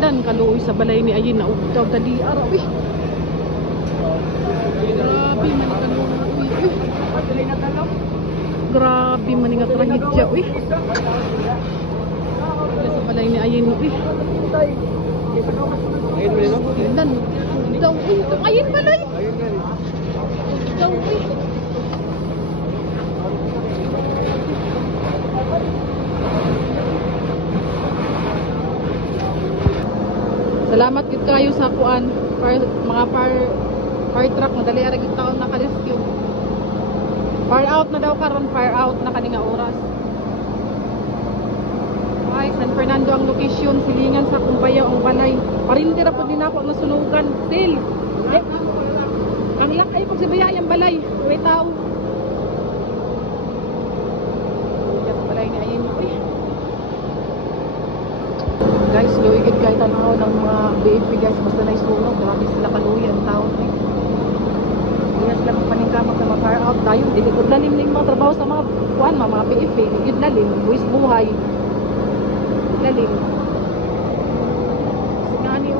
Hindan kaluoy sa balay ni ayin na ugtaw tadi araw eh. Grabe man kaluoy eh. Grabe man nga trahedya eh. Sa balay ni ayin eh. Hindan ugtaw eh. Ayin balay. Ugtaw eh. Salamat gid kayo sa kuan mga fire truck na dali ara gid taon naka-rescue. Far out na daw karon, far out na kaninga oras. Ay, San Fernando ang location, silingan sa Cumbaya ang balay. Parindi ra pud din ako nasunugan. Still. Eh, ang lakay pag sibaya yung balay. Way tao. Yung balay ni ayin eh. Guys, luigid kayo tanaw ng mga BFP guys, basta na isunog, grabe sila kaluyan tao eh. Kaya sila magpaningkamag na mag-fire out tayo, hindi ko lalim-ling mga trabaho sa mga kuhan, mga BFP, hindi lalim, buwis buhay, lalim. Kasi nga niyo,